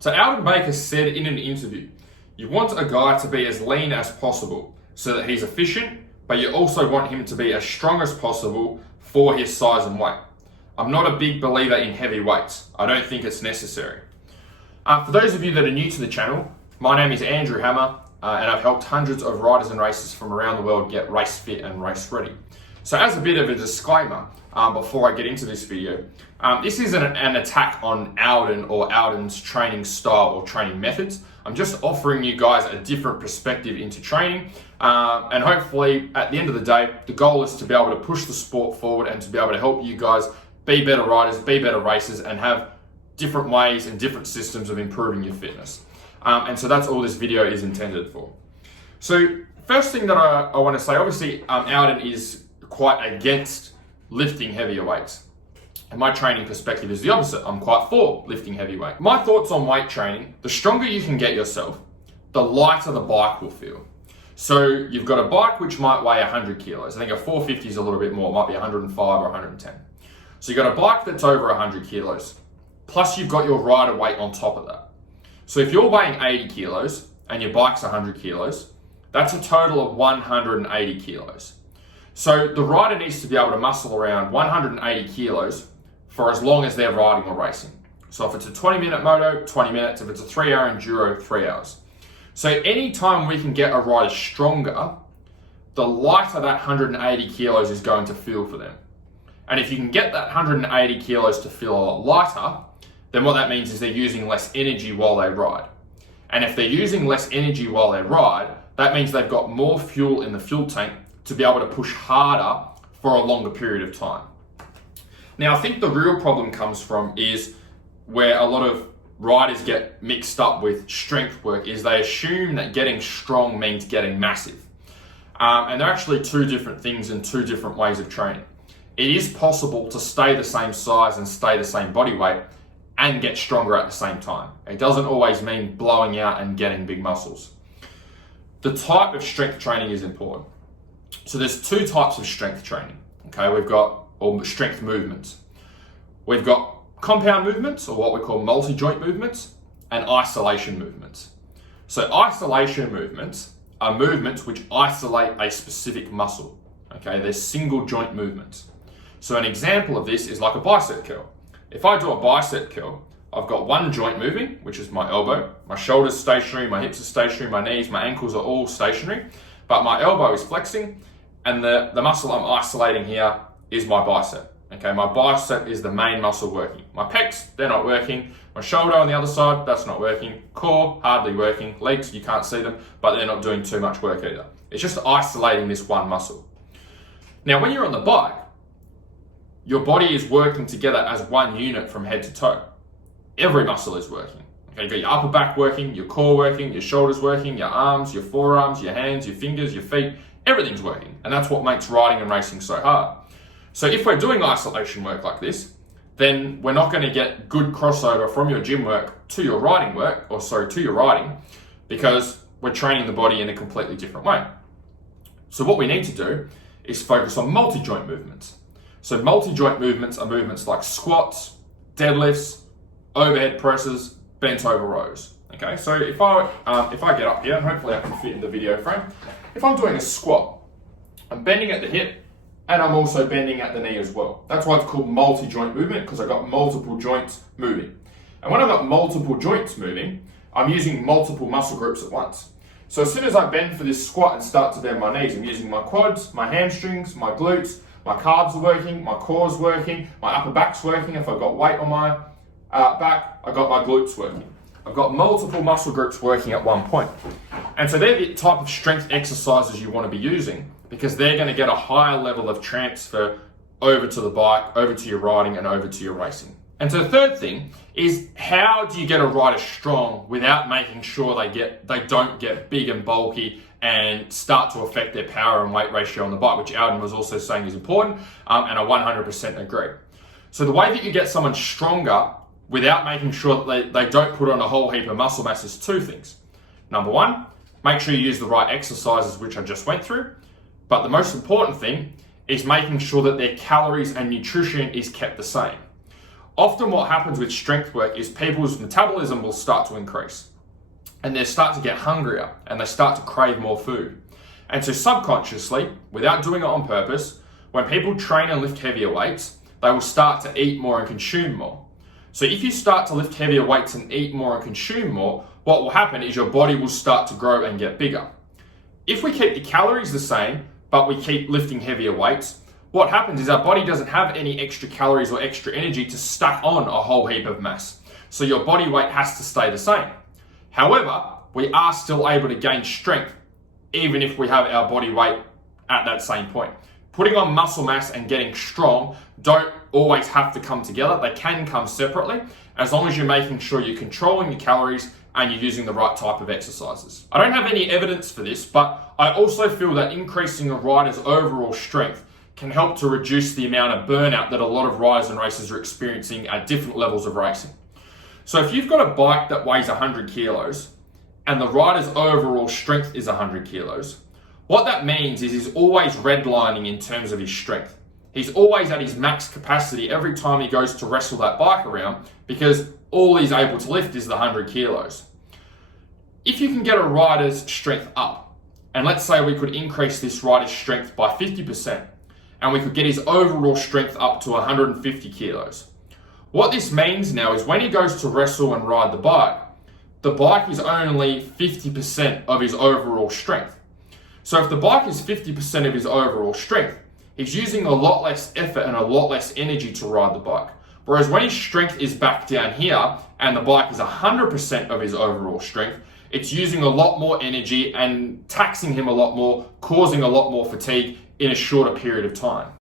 So Aldon Baker said in an interview, you want a guy to be as lean as possible so that he's efficient, but you also want him to be as strong as possible for his size and weight. I'm not a big believer in heavy weights. I don't think it's necessary. For those of you that are new to the channel, my name is Andrew Hammer, and I've helped hundreds of riders and racers from around the world get race fit and race ready. So as a bit of a disclaimer, before I get into this video, this isn't an attack on Aldon or Aldon's training style or training methods. I'm just offering you guys a different perspective into training, and hopefully at the end of the day, the goal is to be able to push the sport forward and to be able to help you guys be better riders, be better racers, and have different ways and different systems of improving your fitness. And so that's all this video is intended for. So first thing that I want to say, obviously Aldon is quite against lifting heavier weights. And my training perspective is the opposite. I'm quite for lifting heavy weight. My thoughts on weight training, the stronger you can get yourself, the lighter the bike will feel. So you've got a bike which might weigh 100 kilos. I think a 450 is a little bit more, it might be 105 or 110. So you've got a bike that's over 100 kilos, plus you've got your rider weight on top of that. So if you're weighing 80 kilos and your bike's 100 kilos, that's a total of 180 kilos. So the rider needs to be able to muscle around 180 kilos for as long as they're riding or racing. So if it's a 20-minute moto, 20 minutes. If it's a 3-hour enduro, 3 hours. So anytime we can get a rider stronger, the lighter that 180 kilos is going to feel for them. And if you can get that 180 kilos to feel a lot lighter, then what that means is they're using less energy while they ride. And if they're using less energy while they ride, that means they've got more fuel in the fuel tank to be able to push harder for a longer period of time. Now, I think the real problem comes from is where a lot of riders get mixed up with strength work is they assume that getting strong means getting massive. And they're actually two different things and two different ways of training. It is possible to stay the same size and stay the same body weight and get stronger at the same time. It doesn't always mean blowing out and getting big muscles. The type of strength training is important. So there's two types of strength training. Okay, we've got strength movements. We've got compound movements, or what we call multi-joint movements, and isolation movements. So isolation movements are movements which isolate a specific muscle. Okay, they're single joint movements. So an example of this is like a bicep curl. If I do a bicep curl, I've got one joint moving, which is my elbow. My shoulder's stationary, my hips are stationary, my knees, my ankles are all stationary, but my elbow is flexing, and the muscle I'm isolating here is my bicep. Okay, my bicep is the main muscle working. My pecs, they're not working. My shoulder on the other side, that's not working. Core, hardly working. Legs, you can't see them, but they're not doing too much work either. It's just isolating this one muscle. Now, when you're on the bike, your body is working together as one unit from head to toe. Every muscle is working. Okay, you've got your upper back working, your core working, your shoulders working, your arms, your forearms, your hands, your fingers, your feet, everything's working. And that's what makes riding and racing so hard. So if we're doing isolation work like this, then we're not going to get good crossover from your gym work to your riding work, to your riding, because we're training the body in a completely different way. So what we need to do is focus on multi-joint movements. So multi-joint movements are movements like squats, deadlifts, overhead presses, bent over rows. Okay, so if I get up here, and hopefully I can fit in the video frame, if I'm doing a squat, I'm bending at the hip, and I'm also bending at the knee as well. That's why it's called multi-joint movement, because I've got multiple joints moving. And when I've got multiple joints moving, I'm using multiple muscle groups at once. So as soon as I bend for this squat and start to bend my knees, I'm using my quads, my hamstrings, my glutes, my calves are working, my core's working, my upper back's working. If I've got weight on my back, I've got my glutes working. I've got multiple muscle groups working at one point. And so they're the type of strength exercises you want to be using, because they're going to get a higher level of transfer over to the bike, over to your riding, and over to your racing. And so the third thing is, how do you get a rider strong without making sure they don't get big and bulky and start to affect their power and weight ratio on the bike, which Aldon was also saying is important, and I 100% agree. So the way that you get someone stronger without making sure that they don't put on a whole heap of muscle mass is two things. Number one, make sure you use the right exercises, which I just went through. But the most important thing is making sure that their calories and nutrition is kept the same. Often what happens with strength work is people's metabolism will start to increase and they start to get hungrier and they start to crave more food. And so subconsciously, without doing it on purpose, when people train and lift heavier weights, they will start to eat more and consume more. So if you start to lift heavier weights and eat more and consume more, what will happen is your body will start to grow and get bigger. If we keep the calories the same, but we keep lifting heavier weights, what happens is our body doesn't have any extra calories or extra energy to stack on a whole heap of mass. So your body weight has to stay the same. However, we are still able to gain strength even if we have our body weight at that same point. Putting on muscle mass and getting strong don't always have to come together. They can come separately as long as you're making sure you're controlling your calories and you're using the right type of exercises. I don't have any evidence for this, but I also feel that increasing a rider's overall strength can help to reduce the amount of burnout that a lot of riders and racers are experiencing at different levels of racing. So if you've got a bike that weighs 100 kilos and the rider's overall strength is 100 kilos, what that means is he's always redlining in terms of his strength. He's always at his max capacity every time he goes to wrestle that bike around because all he's able to lift is the 100 kilos. If you can get a rider's strength up, and let's say we could increase this rider's strength by 50%, and we could get his overall strength up to 150 kilos. What this means now is when he goes to wrestle and ride the bike is only 50% of his overall strength. So if the bike is 50% of his overall strength, he's using a lot less effort and a lot less energy to ride the bike. Whereas when his strength is back down here and the bike is 100% of his overall strength, it's using a lot more energy and taxing him a lot more, causing a lot more fatigue in a shorter period of time.